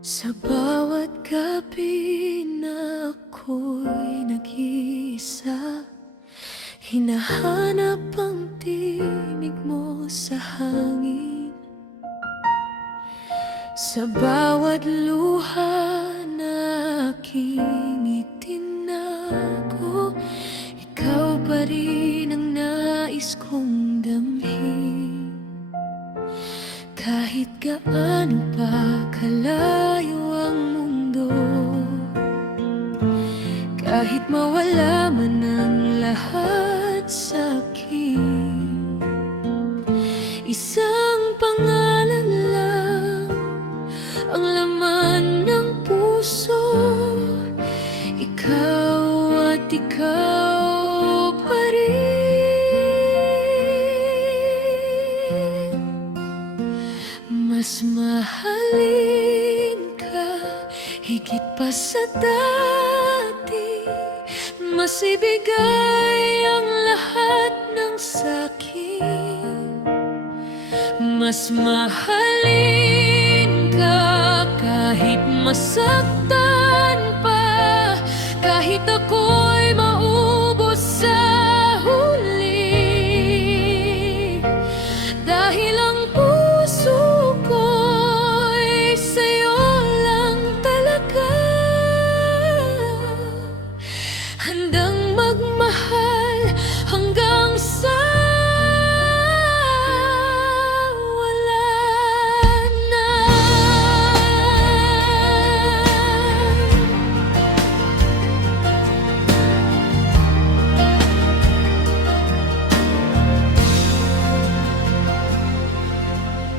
Sa bawat gabi na ako'y nag-iisa, hinahanap ang tinig mo sa hangin. Sa bawat luha na aking itinago, ikaw pa rin ang nais kong damhin. Kahit gaano pa kalayo ang mundo, kahit mawala man ang lahat sa'kin, isang pangalan lang ang laman ng puso. Ikaw at ikaw pa rin. Mas mahalin ka higit pa sa dati, mas ibigay ang lahat ng sakin. Mas mahalin ka kahit masaktan pa, kahit ako'y maubos sa huli, dahil ang puso ko'y sa'yo lang talaga. Handang magmahal hanggang sa wala na.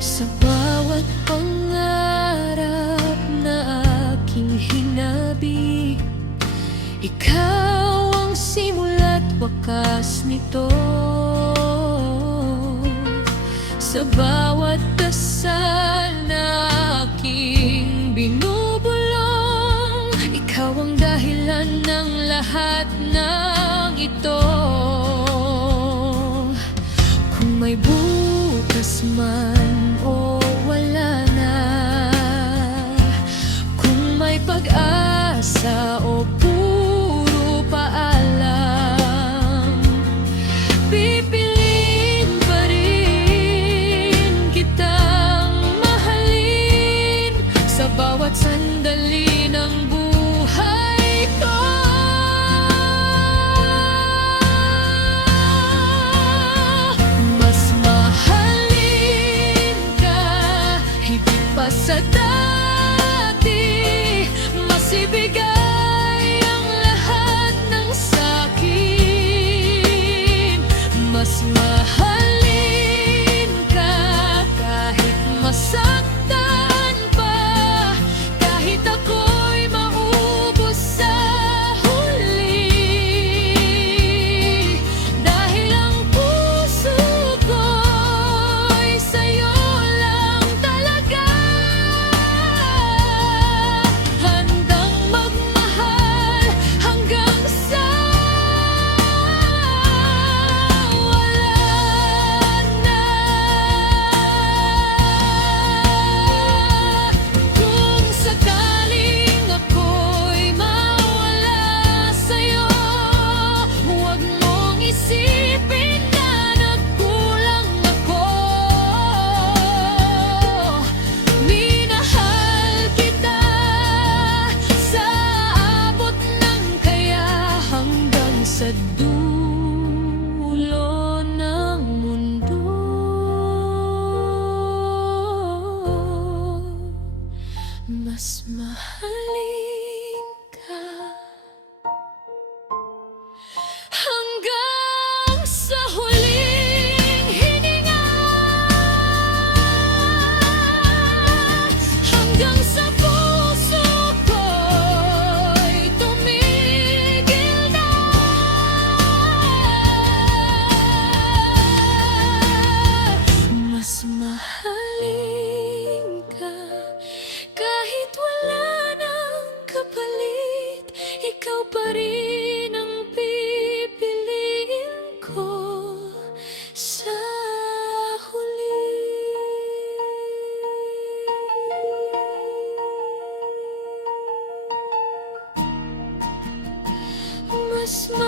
Sa bawat pangarap na aking hinabi, ikaw ang simula't wakas nito. Sa bawat dasal na aking binubulong, ikaw ang dahilan ng lahat ng ito. Kung may bukas man o wala na, kung may pag-asa o puro paalam, pipiliin pa rin kitang mahalin sa bawat sandali ng buhay ko. Mas mahalin ka higit pa sa dati, mas ibigay ang lahat ng sakin. Mas mahalin ka kahit masaktan pa, kahit ako'y maubos sa huli, dahil ang puso ko'y sa'yo lang talaga. Handang magmahal hanggang sa wala na. Kung sakaling ako'y mawala sa'yo, huwag mong isipin na nagkulang ako. Minahal kita sa abot ng kaya, hanggang sa dulo ng mundo. Mas mahalin ka hanggang sa huling hininga, hanggang sa puso ko'y tumigil na. Mas mahalin ka kahit wala nang kapalit, ikaw pa rin ang pipiliin ko sa huli. Mas